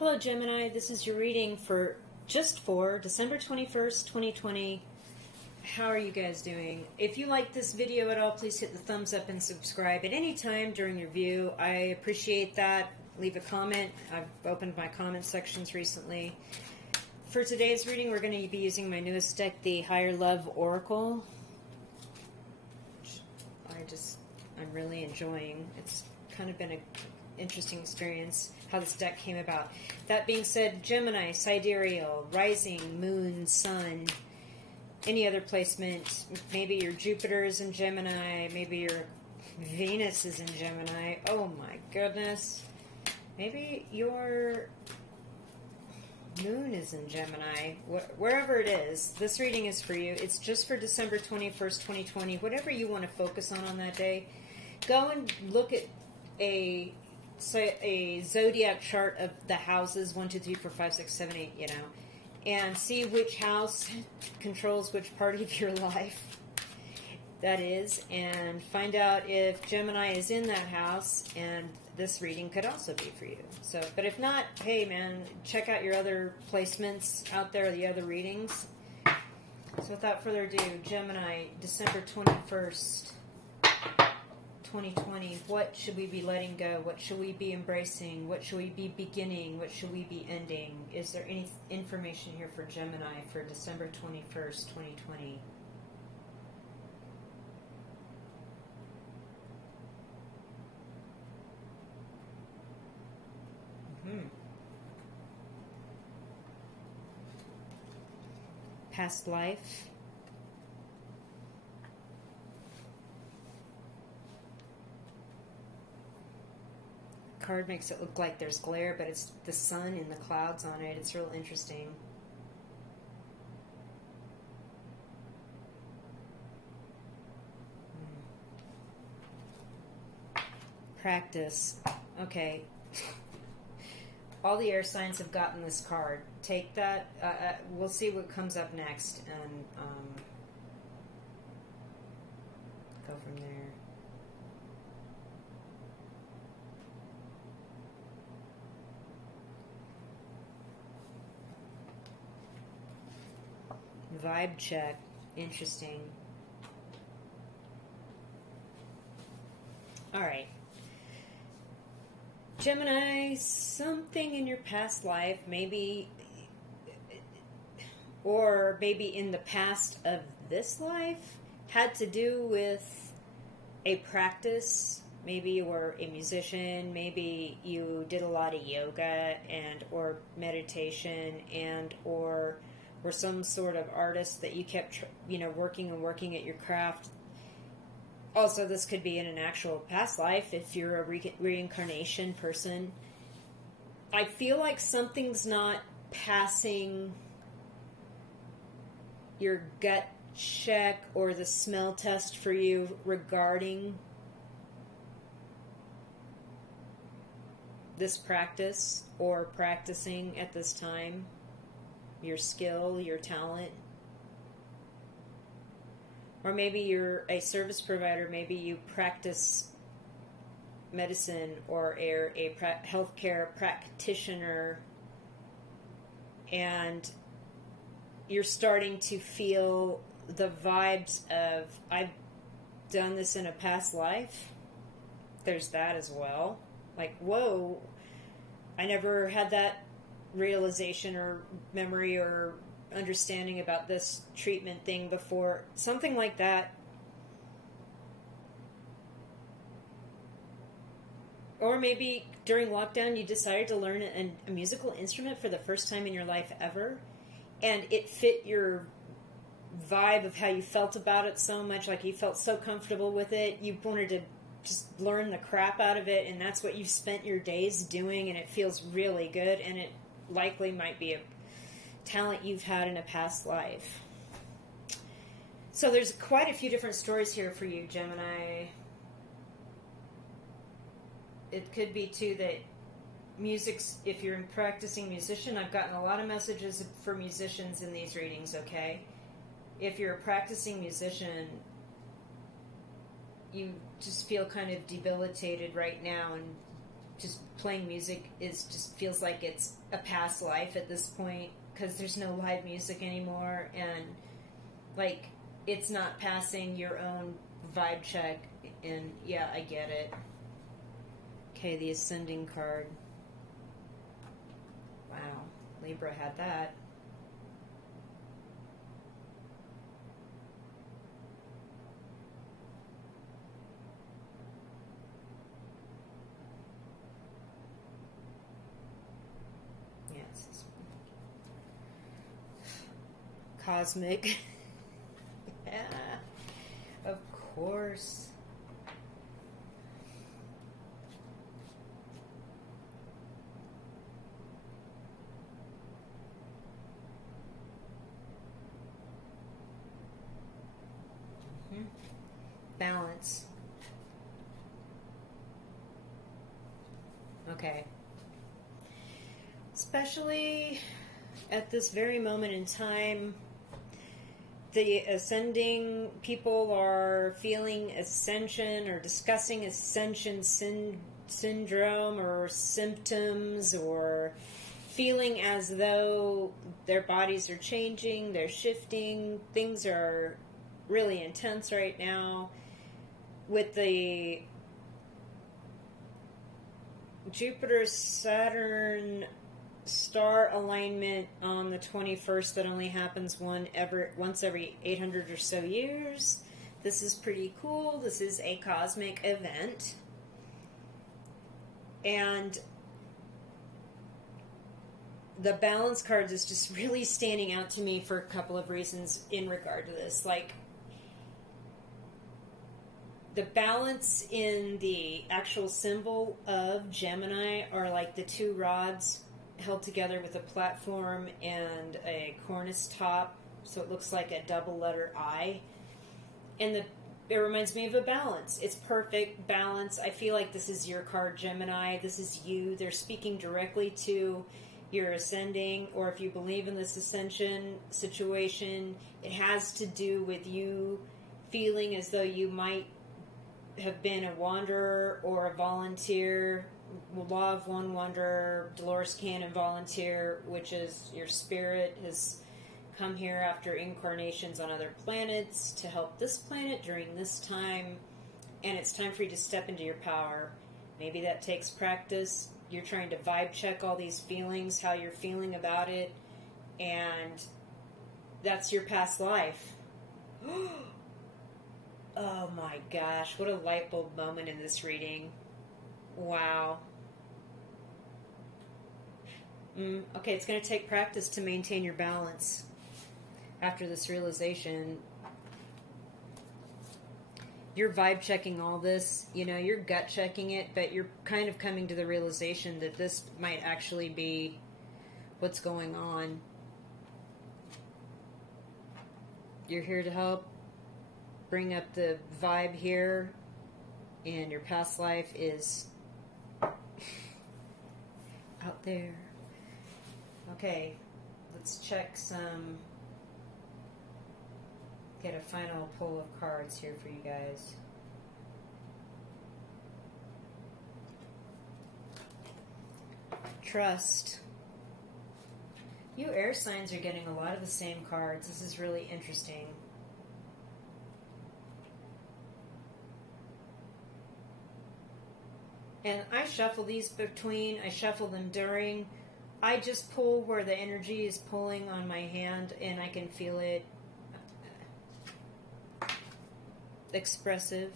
Hello Gemini, this is your reading for December 21st, 2020. How are you guys doing? If you like this video at all, please hit the thumbs up and subscribe at any time during your view. I appreciate that. Leave a comment. I've opened my comment sections recently. For today's reading, we're going to be using my newest deck, the Higher Love Oracle. I'm really enjoying. It's kind of been an interesting experience how this deck came about. That being said, Gemini, sidereal, rising, moon, sun, any other placement. Maybe your Jupiter is in Gemini, maybe your Venus is in Gemini. Oh my goodness. Maybe your moon is in Gemini. Wherever it is, this reading is for you. It's just for December 21st, 2020. Whatever you want to focus on that day, go and look at a zodiac chart of the houses 1, 2, 3, 4, 5, 6, 7, 8, you know, and see which house controls which part of your life that is, and find out if Gemini is in that house, and this reading could also be for you. So, but if not, hey man, check out your other placements out there, the other readings. So without further ado, Gemini, December 21st, 2020, what should we be letting go? What should we be embracing? What should we be beginning? What should we be ending? Is there any information here for Gemini for December 21st, 2020? Past life. Card makes it look like there's glare, but it's the sun and the clouds on it. It's real interesting. Practice. Okay. All the air signs have gotten this card. Take that. We'll see what comes up next, and go from there. Vibe check. Interesting. Alright. Gemini, something in your past life, maybe, or maybe in the past of this life, had to do with a practice. Maybe you were a musician, maybe you did a lot of yoga and or meditation and or were some sort of artist that you kept, working and working at your craft. Also, this could be in an actual past life if you're a reincarnation person. I feel like something's not passing your gut check or the smell test for you regarding this practice or practicing at this time. Your skill, your talent. Or maybe you're a service provider, maybe you practice medicine or a healthcare practitioner, and you're starting to feel the vibes of, I've done this in a past life. There's that as well. Like, whoa, I never had that realization or memory or understanding about this treatment thing before. Something like that. Or maybe during lockdown you decided to learn a musical instrument for the first time in your life ever, and it fit your vibe of how you felt about it so much, like you felt so comfortable with it, you wanted to just learn the crap out of it, and that's what you've spent your days doing, and it feels really good, and it likely might be a talent you've had in a past life. So there's quite a few different stories here for you, Gemini. It could be too that music's, if you're a practicing musician, I've gotten a lot of messages for musicians in these readings, okay? If you're a practicing musician, you just feel kind of debilitated right now and just playing music just feels like it's a past life at this point, because there's no live music anymore, and like it's not passing your own vibe check. And yeah, I get it. Okay, the Ascending card. Wow, Libra had that. Yes. Cosmic. Yeah, of course. Balance. Okay. Especially at this very moment in time, the ascending people are feeling ascension or discussing ascension syndrome or symptoms, or feeling as though their bodies are changing, they're shifting, things are really intense right now. With the Jupiter-Saturn star alignment on the 21st that only happens once every 800 or so years. This is pretty cool. This is a cosmic event. And the balance card is just really standing out to me for a couple of reasons in regard to this. Like, the balance in the actual symbol of Gemini are like the two rods held together with a platform and a cornice top, so it looks like a double letter I. And it reminds me of a balance. It's perfect balance. I feel like this is your card, Gemini. This is you. They're speaking directly to your ascending, or if you believe in this ascension situation, it has to do with you feeling as though you might have been a wanderer or a volunteer. Law of One Wanderer, Dolores Cannon volunteer, which is your spirit has come here after incarnations on other planets to help this planet during this time, and it's time for you to step into your power. Maybe that takes practice. You're trying to vibe check all these feelings, how you're feeling about it, and that's your past life. Oh my gosh, what a light bulb moment in this reading. Wow. Okay, it's going to take practice to maintain your balance after this realization. You're vibe checking all this, you're gut checking it, but you're kind of coming to the realization that this might actually be what's going on. You're here to help bring up the vibe here, and your past life is out there. Okay, let's check get a final pull of cards here for you guys. Trust. You air signs are getting a lot of the same cards. This is really interesting. And I shuffle these I shuffle them during. I just pull where the energy is pulling on my hand, and I can feel it. Expressive.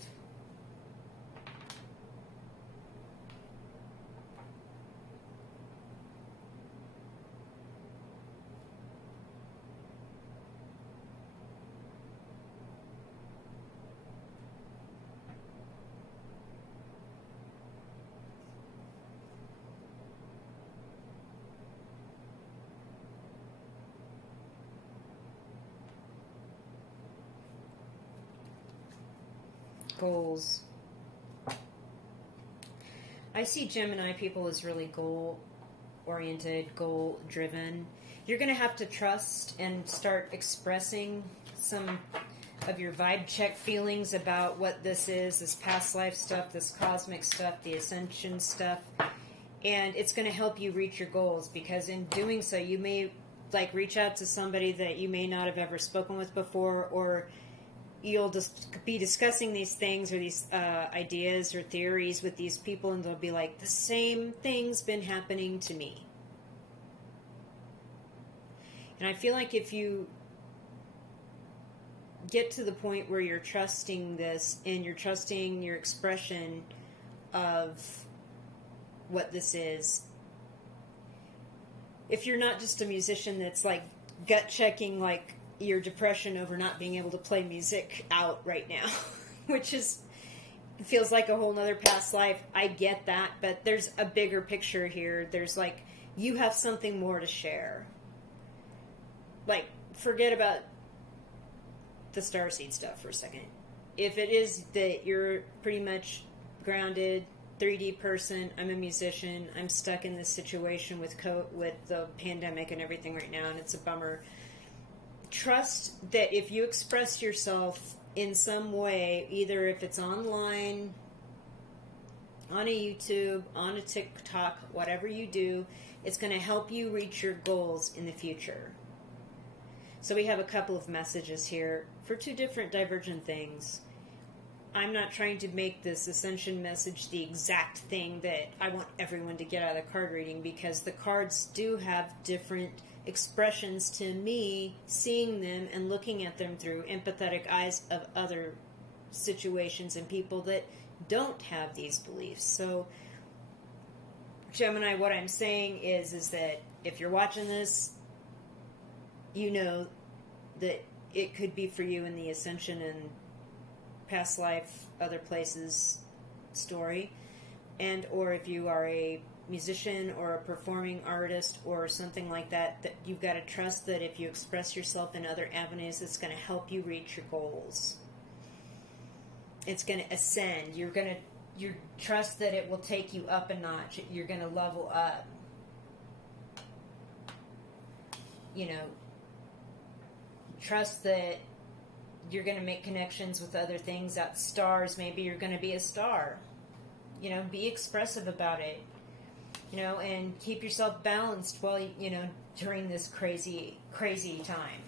Goals. I see Gemini people as really goal-oriented, goal-driven. You're going to have to trust and start expressing some of your vibe check feelings about what this is, this past life stuff, this cosmic stuff, the ascension stuff. And it's going to help you reach your goals, because in doing so, you may like reach out to somebody that you may not have ever spoken with before, or you'll just be discussing these things or these ideas or theories with these people, and they'll be like, the same thing's been happening to me. And I feel like if you get to the point where you're trusting this and you're trusting your expression of what this is, if you're not just a musician that's like gut checking like your depression over not being able to play music out right now, which is feels like a whole nother past life. I get that, but there's a bigger picture here. There's like, you have something more to share. Like, forget about the starseed stuff for a second. If it is that you're pretty much grounded 3D person, I'm a musician, I'm stuck in this situation with the pandemic and everything right now, and it's a bummer. Trust that if you express yourself in some way, either if it's online, on a YouTube, on a TikTok, whatever you do, it's going to help you reach your goals in the future. So we have a couple of messages here for two different divergent things. I'm not trying to make this ascension message the exact thing that I want everyone to get out of the card reading, because the cards do have different expressions to me, seeing them and looking at them through empathetic eyes of other situations and people that don't have these beliefs. So, Gemini, what I'm saying is that if you're watching this, you know that it could be for you in the ascension and past life, other places story, and or if you are a musician or a performing artist or something like that, that you've got to trust that if you express yourself in other avenues, it's going to help you reach your goals. It's going to ascend. You trust that it will take you up a notch. You're going to level up. You know, trust that you're going to make connections with other things, out stars. Maybe you're going to be a star. You know, be expressive about it. You know, and keep yourself balanced while, you know, during this crazy, crazy time.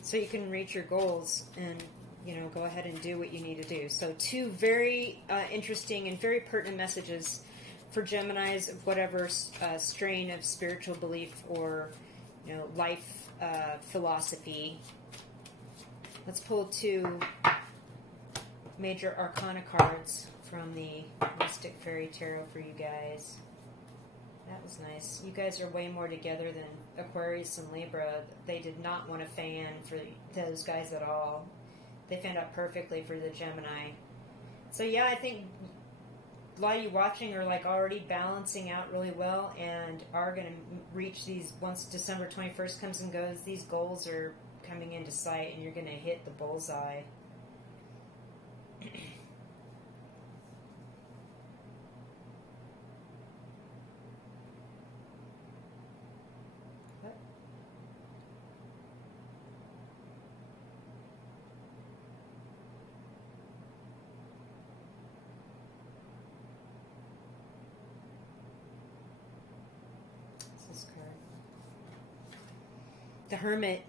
So you can reach your goals and, you know, go ahead and do what you need to do. So two very interesting and very pertinent messages for Geminis of whatever strain of spiritual belief or, you know, life philosophy. Let's pull two major arcana cards from the Mystic Fairy Tarot for you guys. That was nice. You guys are way more together than Aquarius and Libra. They did not want to fan for those guys at all. They fanned out perfectly for the Gemini. So yeah, I think a lot of you watching are like already balancing out really well and are going to reach these, once December 21st comes and goes, these goals are coming into sight and you're going to hit the bullseye. This card. The Hermit.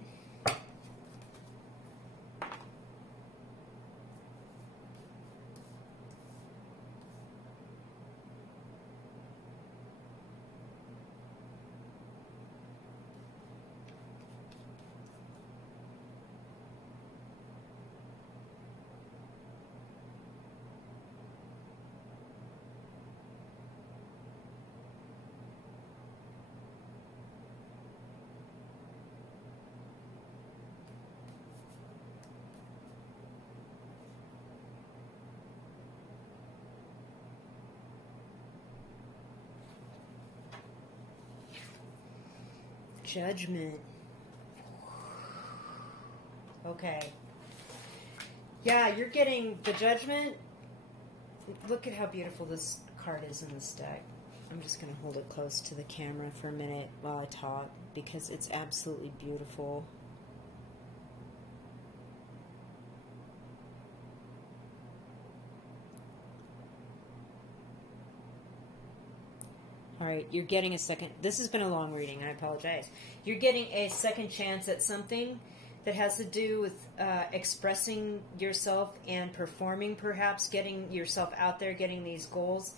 Judgment. Okay. Yeah, you're getting the Judgment. Look at how beautiful this card is in this deck. I'm just going to hold it close to the camera for a minute while I talk because it's absolutely beautiful. All right, you're getting a second. This has been a long reading. I apologize. You're getting a second chance at something that has to do with expressing yourself and performing, perhaps getting yourself out there, getting these goals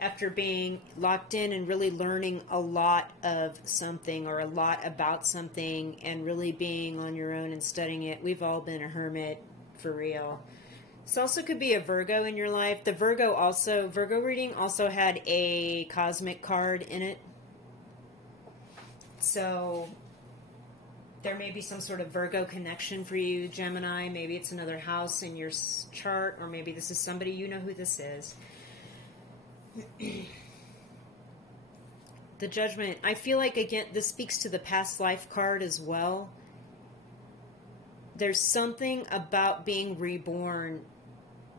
after being locked in and really learning a lot of something or a lot about something and really being on your own and studying it. We've all been a hermit, for real. This also could be a Virgo in your life. The Virgo reading also had a cosmic card in it. So there may be some sort of Virgo connection for you, Gemini. Maybe it's another house in your chart, or maybe this is somebody, you know who this is. The Judgment. I feel like, again, this speaks to the past life card as well. There's something about being reborn,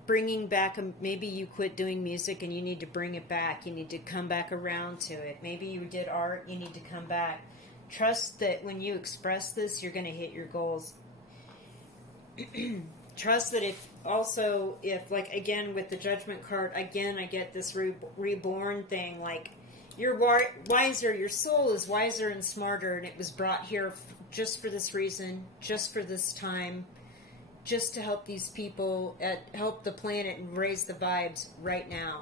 bringing back, maybe you quit doing music and you need to bring it back. You need to come back around to it. Maybe you did art, you need to come back. Trust that when you express this, you're going to hit your goals. Trust that if, like, again, with the Judgment card, again, I get this reborn thing, like, you're wiser, your soul is wiser and smarter, and it was brought here just for this reason, just for this time, just to help these people, help the planet and raise the vibes right now.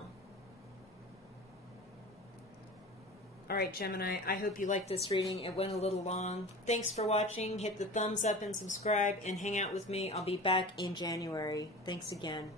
All right, Gemini, I hope you liked this reading. It went a little long. Thanks for watching. Hit the thumbs up and subscribe and hang out with me. I'll be back in January. Thanks again.